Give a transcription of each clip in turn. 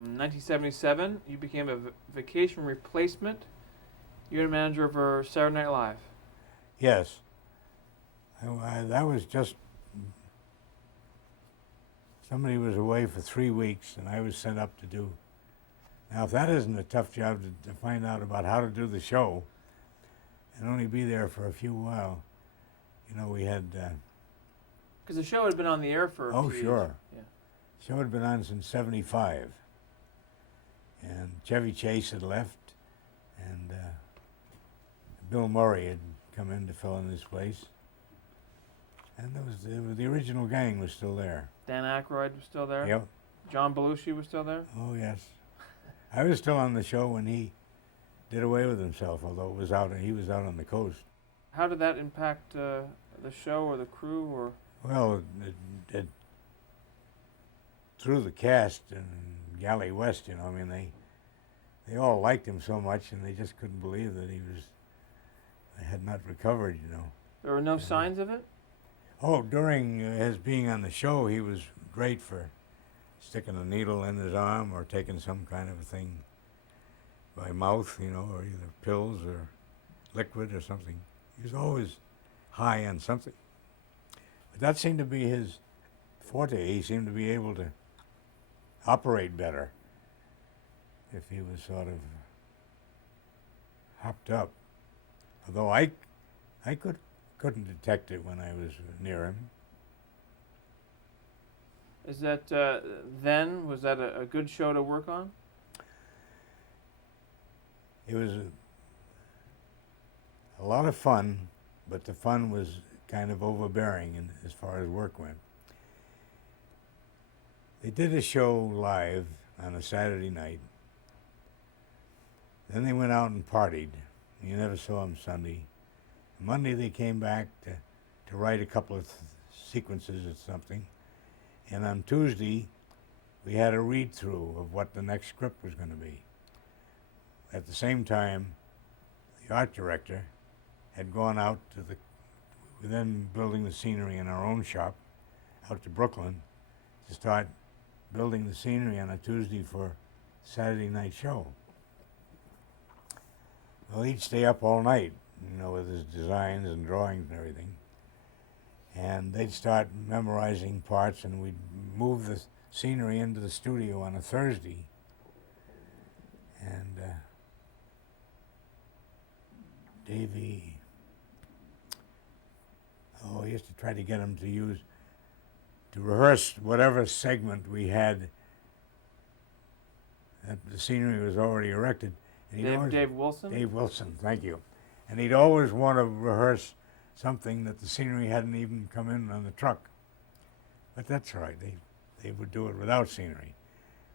In 1977, you became a vacation replacement unit manager for Saturday Night Live. Yes. That was just, somebody was away for 3 weeks and I was sent up to do. Now, if that isn't a tough job to find out about how to do the show and only be there for a few while, we had. Because the show had been on the air for a Oh, few sure. years. Yeah. The show had been on since '75. And Chevy Chase had left, and Bill Murray had come in to fill in his place. And the original gang was still there. Dan Aykroyd was still there. Yep. John Belushi was still there. Oh, yes. I was still on the show when he did away with himself, although he was out on the coast. How did that impact the show or the crew? Or Well, it through the cast and Galley West, they all liked him so much, and they just couldn't believe that he had not recovered, there were no signs of it? Oh, during his being on the show, he was great for sticking a needle in his arm or taking some kind of a thing by mouth, or either pills or liquid or something. He was always high on something. But that seemed to be his forte. He seemed to be able to operate better if he was sort of hopped up. Although I couldn't detect it when I was near him. Is that was that a good show to work on? It was a lot of fun, but the fun was kind of overbearing as far as work went. They did a show live on a Saturday night. Then they went out and partied. You never saw them Sunday. Monday they came back to write a couple of sequences or something. And on Tuesday, we had a read-through of what the next script was going to be. At the same time, the art director had gone out then building the scenery in our own shop, out to Brooklyn, to start building the scenery on a Tuesday for Saturday night show. Well, he'd stay up all night, with his designs and drawings and everything. And they'd start memorizing parts, and we'd move the scenery into the studio on a Thursday. And Davey, he used to try to get him to rehearse whatever segment we had. That the scenery was already erected. And Dave Wilson? Dave Wilson, thank you. And he'd always want to rehearse something that the scenery hadn't even come in on the truck. But that's all right. They would do it without scenery.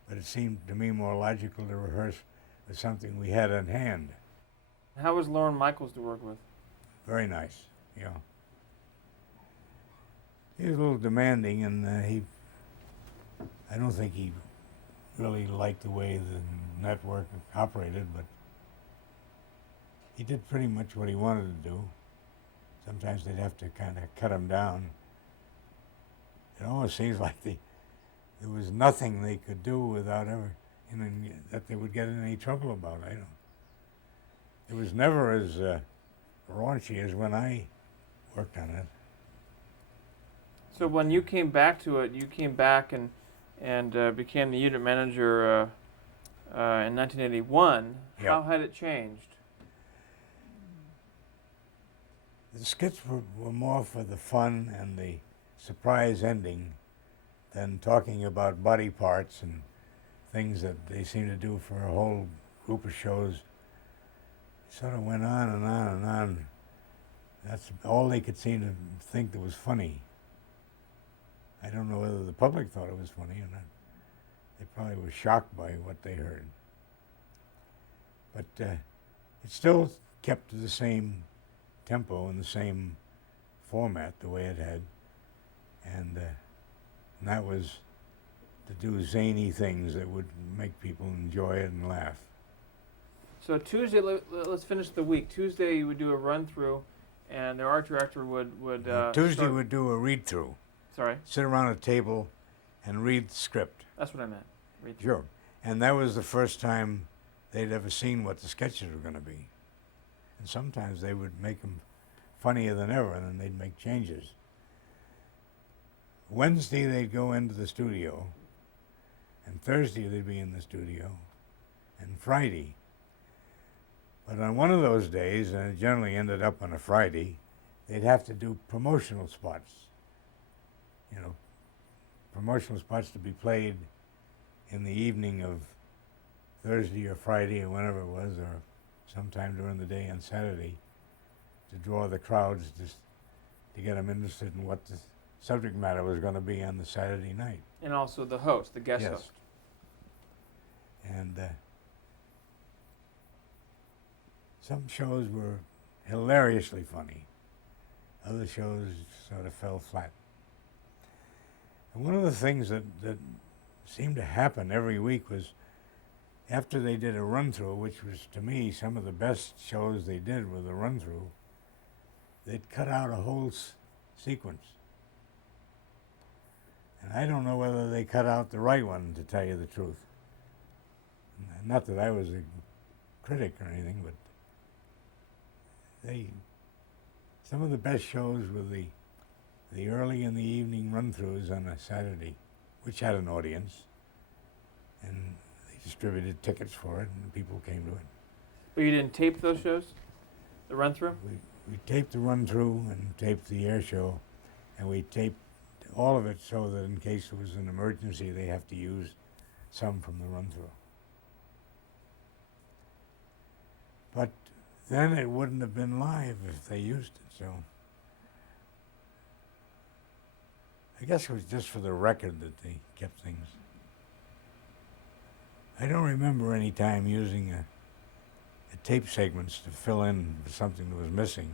But it seemed to me more logical to rehearse with something we had on hand. How was Lorne Michaels to work with? Very nice, He was a little demanding, and I don't think he really liked the way the network operated, but he did pretty much what he wanted to do. Sometimes they'd have to kind of cut him down. It almost seems like there was nothing they could do without ever, that they would get in any trouble about. I don't. It was never as raunchy as when I worked on it. So when you came back to it, you came back and became the unit manager in 1981. Yep. How had it changed? The skits were more for the fun and the surprise ending than talking about body parts and things that they seem to do for a whole group of shows. It sort of went on and on and on. That's all they could seem to think that was funny. I don't know whether the public thought it was funny or not. They probably were shocked by what they heard. But it still kept to the same tempo and the same format the way it had. And that was to do zany things that would make people enjoy it and laugh. So Tuesday, let's finish the week. Tuesday you would do a run-through, and the art director would Tuesday would do a read-through. Sorry? Sit around a table and read the script. That's what I meant. Read through. Sure. And that was the first time they'd ever seen what the sketches were going to be. And sometimes they would make them funnier than ever, and then they'd make changes. Wednesday they'd go into the studio, and Thursday they'd be in the studio, and Friday. But on one of those days, and it generally ended up on a Friday, they'd have to do promotional spots. You know, promotional spots to be played in the evening of Thursday or Friday or whenever it was, or sometime during the day on Saturday, to draw the crowds to get them interested in what the subject matter was going to be on the Saturday night. And also the host, the guest Yes. host. And some shows were hilariously funny. Other shows sort of fell flat. And one of the things that seemed to happen every week was after they did a run-through, which was to me some of the best shows they did with a run-through, they'd cut out a whole sequence. And I don't know whether they cut out the right one, to tell you the truth. Not that I was a critic or anything, but some of the best shows were the early in the evening run-throughs on a Saturday, which had an audience, and they distributed tickets for it, and people came to it. But you didn't tape those shows? The run-through? We taped the run-through and taped the air show, and we taped all of it so that in case there was an emergency, they have to use some from the run-through. But then it wouldn't have been live if they used it, so I guess it was just for the record that they kept things. I don't remember any time using a tape segments to fill in something that was missing.